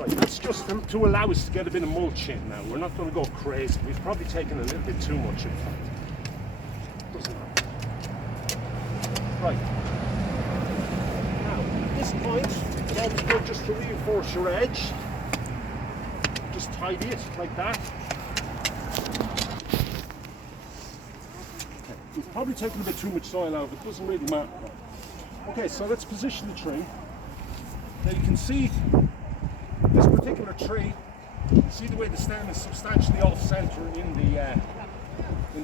Right, that's just to allow us to get a bit of mulch in now. We're not going to go crazy. We've probably taken a little bit too much, in fact. Doesn't matter. Right. Now, at this point, it's always good just to reinforce your edge. Just tidy it like that. Okay. We've probably taken a bit too much soil out, but it doesn't really matter. Okay, so let's position the tree. Now you can see this particular tree, see the way the stem is substantially off centre in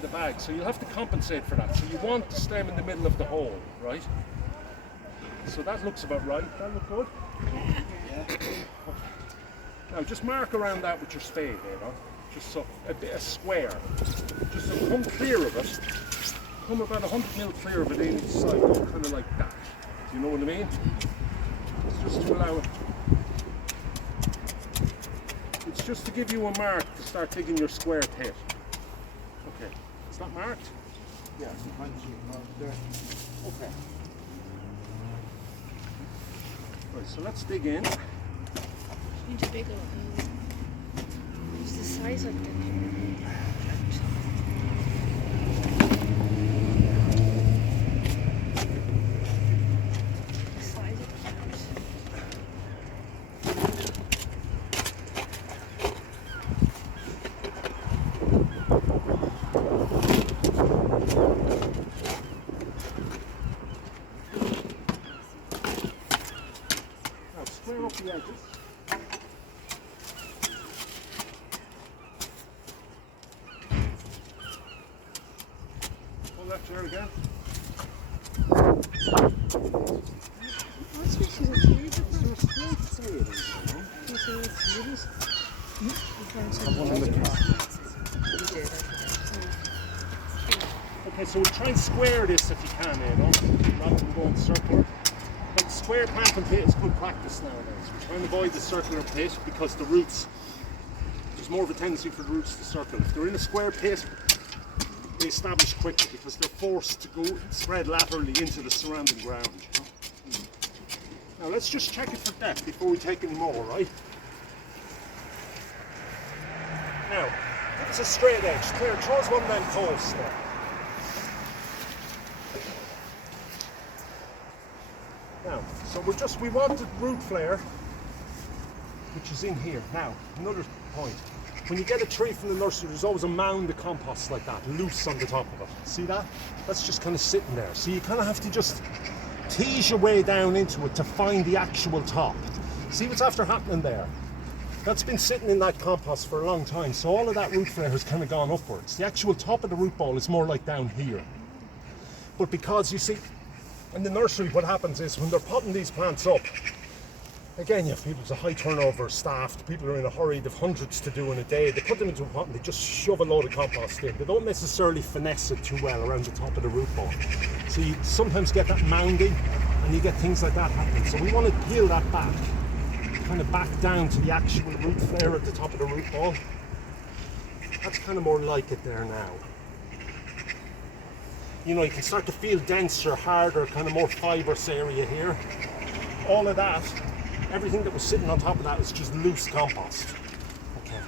the bag, so you'll have to compensate for that. So you want the stem in the middle of the hole, right? So that looks about right. That look good? Yeah. Okay. Now just mark around that with your spade, you know? Just so a square. Just so come clear of it. Come about 100 mil clear of it in each side, kind of like that. Do you know what I mean? It's just to allow it. It's just to give you a mark to start digging your square pit. Okay, is that marked? Yeah, there. Okay. Right, so let's dig in. Need a bigger one. What's the size of them? The size of the plant. Now square up the edges. Pull that chair again. What's this? Is it huge? Is there a split side? Is it huge? Okay, so we'll try and square this if you can, you know, rather than going circular. Like square planting pit is good practice nowadays. We're trying to avoid the circular pit because the roots, there's more of a tendency for the roots to circle. If they're in a square pit, they establish quickly because they're forced to go spread laterally into the surrounding ground. You know? Now let's just check it for depth before we take any more, right? Now, give us a straight edge. Clear towards one of them posts there. Now, so we want the root flare, which is in here. Now, another point. When you get a tree from the nursery, there's always a mound of compost like that, loose on the top of it. See that? That's just kind of sitting there. So you kind of have to just tease your way down into it to find the actual top. See what's after happening there? That's been sitting in that compost for a long time, so all of that root flare has kind of gone upwards. The actual top of the root ball is more like down here. But because you see, in the nursery what happens is when they're potting these plants up, again you have people, it's a high turnover staff, people are in a hurry, they've hundreds to do in a day, they put them into a pot and they just shove a load of compost in. They don't necessarily finesse it too well around the top of the root ball. So you sometimes get that mounding and you get things like that happening. So we want to peel that back, kind of back down to the actual root flare at the top of the root ball. That's kind of more like it there now. You know, you can start to feel denser, harder, kind of more fibrous area here. All of that, everything that was sitting on top of that is just loose compost. Okay,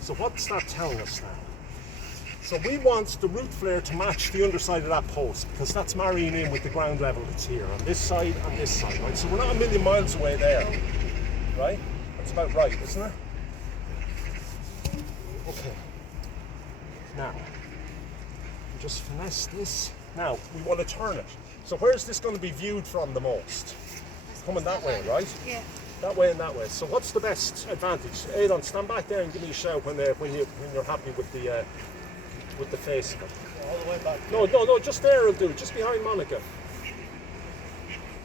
so what's that telling us now? So we want the root flare to match the underside of that post because that's marrying in with the ground level that's here, on this side and this side, right? So we're not a million miles away there, right? That's about right, isn't it? Okay, now, just finesse this. Now, we want to turn it. So where's this going to be viewed from the most? Coming that way, right? Yeah. That way and that way. So what's the best advantage? Aidan, stand back there and give me a shout when you're happy with the face of it. All the way back. No, just there will do, just behind Monica.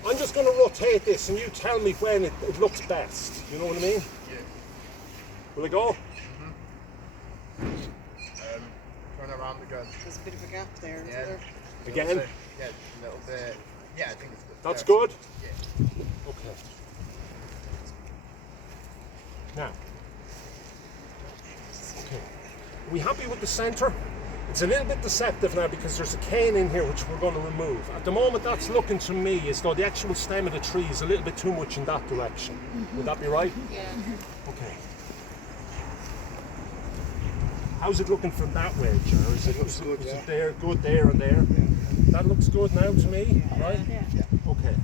I'm just going to rotate this and you tell me when it looks best. You know what I mean? Yeah. Will it go? Turn around again. There's a bit of a gap there, isn't Yeah. there? Again? Yeah, a little bit. Yeah, I think it's good. That's There. good? Yeah. Okay. Now. Okay. Are we happy with the centre? It's a little bit deceptive now because there's a cane in here which we're going to remove. At the moment, that's looking to me as though the actual stem of the tree is a little bit too much in that direction. Would that be right? Yeah. Okay. How's it looking from that way, Ger? Is it there, good there and there? That looks good now to me, right? Yeah. Okay.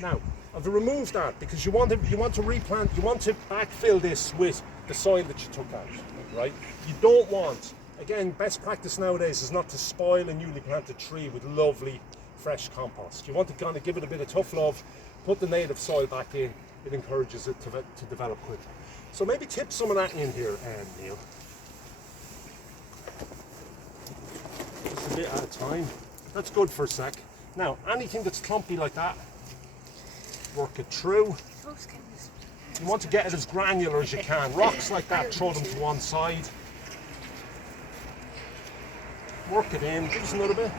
Now, I've removed that because you want to replant, you want to backfill this with the soil that you took out, right? You don't want, again, best practice nowadays is not to spoil a newly planted tree with lovely fresh compost. You want to kind of give it a bit of tough love, put the native soil back in, it encourages it to develop quicker. So maybe tip some of that in here, Neil. Just a bit at a time. That's good for a sec. Now, anything that's clumpy like that, work it through. You want to get it as granular as you can. Rocks like that, throw them to one side. Work it in, give us another bit.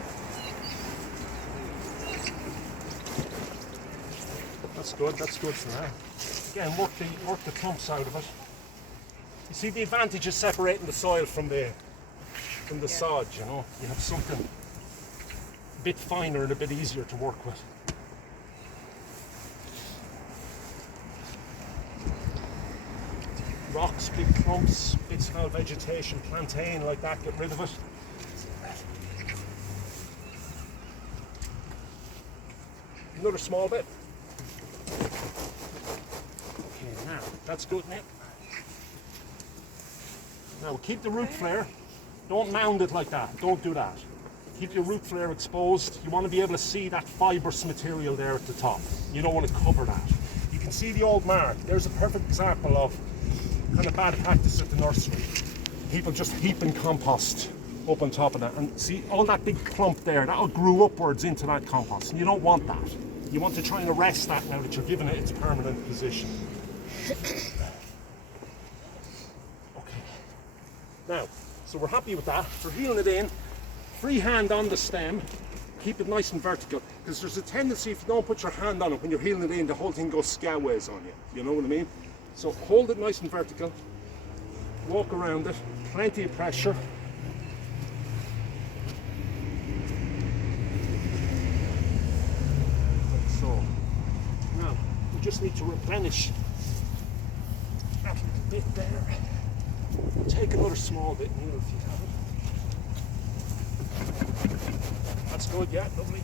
That's good for now. Again, work the clumps out of it. You see the advantage of separating the soil from the sod, you know. You have something a bit finer and a bit easier to work with. Rocks, big clumps, bits of old vegetation, plantain like that, get rid of it. Another small bit. Okay, now, that's good now. Now, keep the root flare. Don't mound it like that. Don't do that. Keep your root flare exposed. You want to be able to see that fibrous material there at the top. You don't want to cover that. You can see the old mark. There's a perfect example of kind of bad practice at the nursery. People just heaping compost up on top of that. And see, all that big clump there, that'll grow upwards into that compost. And you don't want that. You want to try and arrest that now that you're giving it its permanent position. Okay. Now, so we're happy with that. We're heeling it in. Free hand on the stem. Keep it nice and vertical. Because there's a tendency, if you don't put your hand on it, when you're heeling it in, the whole thing goes scoutways on you. You know what I mean? So hold it nice and vertical. Walk around it. Plenty of pressure. Like so. Now, we just need to replenish that little bit there. Take another small bit, Neil, if you have it. That's good, yeah, lovely.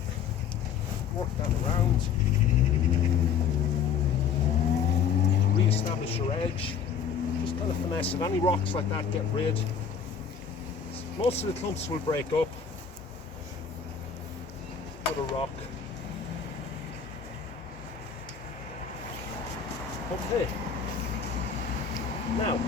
Work that around. Re-establish your edge. Just kind of finesse it. Any rocks like that, get rid. Most of the clumps will break up. Put a rock. Okay. Now,